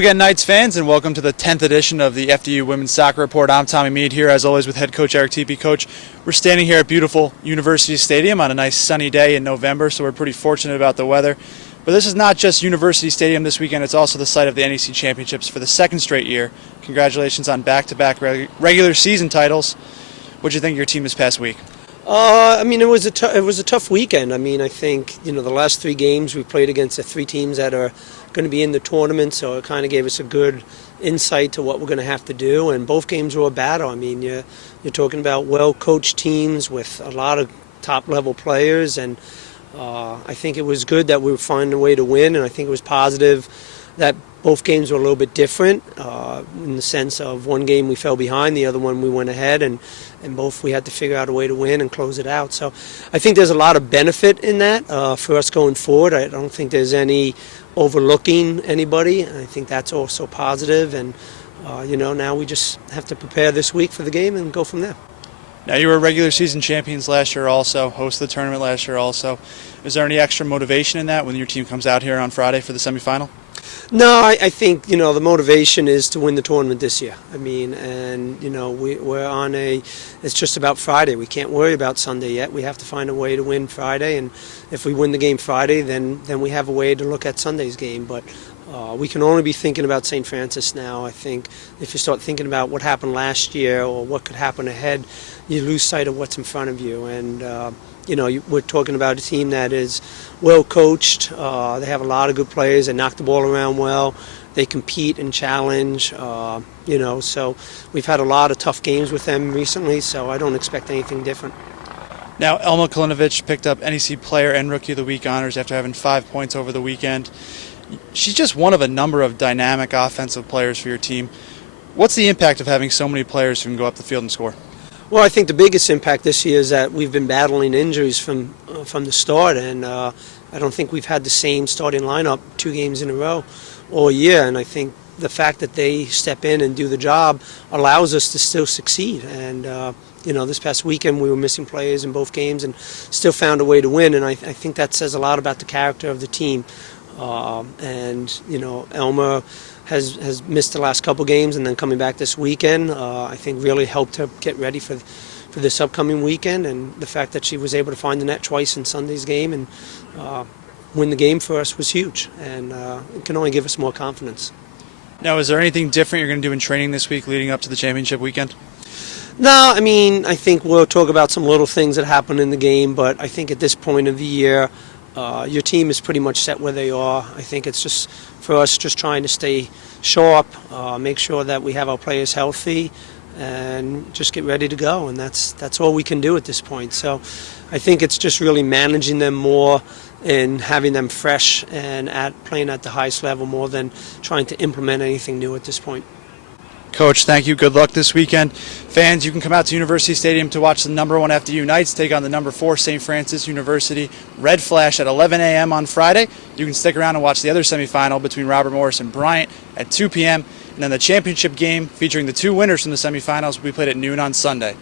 again, Knights fans, and welcome to the 10th edition of the FDU Women's Soccer Report. I'm Tommy Mead here, as always, with head coach Eric Teepe. Coach, we're standing here at beautiful University Stadium on a nice sunny day in November, so we're pretty fortunate about the weather. But this is not just University Stadium this weekend, it's also the site of the NEC Championships for the second straight year. Congratulations on back-to-back regular season titles. What did you think of your team this past week? It was a tough weekend. I think the last three games we played against the three teams that are going to be in the tournament, so it kind of gave us a good insight to what we're going to have to do. And both games were a battle. You're talking about well-coached teams with a lot of top-level players, and I think it was good that we were finding a way to win. And I think it was positive that both games were a little bit different in the sense of one game we fell behind, the other one we went ahead, and both we had to figure out a way to win and close it out. So I think there's a lot of benefit in that for us going forward. I don't think there's any overlooking anybody. I think that's also positive, and now we just have to prepare this week for the game and go from there. Now, you were regular season champions last year also, host of the tournament last year also. Is there any extra motivation in that when your team comes out here on Friday for the semifinal? No, I think the motivation is to win the tournament this year. We're on it's just about Friday. We can't worry about Sunday yet. We have to find a way to win Friday, and if we win the game Friday, then we have a way to look at Sunday's game. But we can only be thinking about St. Francis now. I think if you start thinking about what happened last year or what could happen ahead, you lose sight of what's in front of you. And we're talking about a team that is well coached. They have a lot of good players. They knock the ball around well. They compete and challenge. So we've had a lot of tough games with them recently. So I don't expect anything different. Now, Elma Kalinovich picked up NEC Player and Rookie of the Week honors after having 5 points over the weekend. She's just one of a number of dynamic offensive players for your team. What's the impact of having so many players who can go up the field and score? Well, I think the biggest impact this year is that we've been battling injuries from the start, and I don't think we've had the same starting lineup 2 games in a row all year. And I think the fact that they step in and do the job allows us to still succeed. And this past weekend we were missing players in both games and still found a way to win. And I think that says a lot about the character of the team. Elma has missed the last couple games, and then coming back this weekend, I think really helped her get ready for this upcoming weekend. And the fact that she was able to find the net twice in Sunday's game and win the game for us was huge, and it can only give us more confidence. Now, is there anything different you're going to do in training this week leading up to the championship weekend? No, I think we'll talk about some little things that happen in the game, but I think at this point of the year, your team is pretty much set where they are. I think it's just for us just trying to stay sharp, make sure that we have our players healthy, and just get ready to go. And that's all we can do at this point. So I think it's just really managing them more and having them fresh and playing at the highest level more than trying to implement anything new at this point. Coach, thank you. Good luck this weekend. Fans, you can come out to University Stadium to watch the #1 FDU Knights take on the #4 St. Francis University Red Flash at 11 a.m. on Friday. You can stick around and watch the other semifinal between Robert Morris and Bryant at 2 p.m. And then the championship game featuring the 2 winners from the semifinals will be played at noon on Sunday.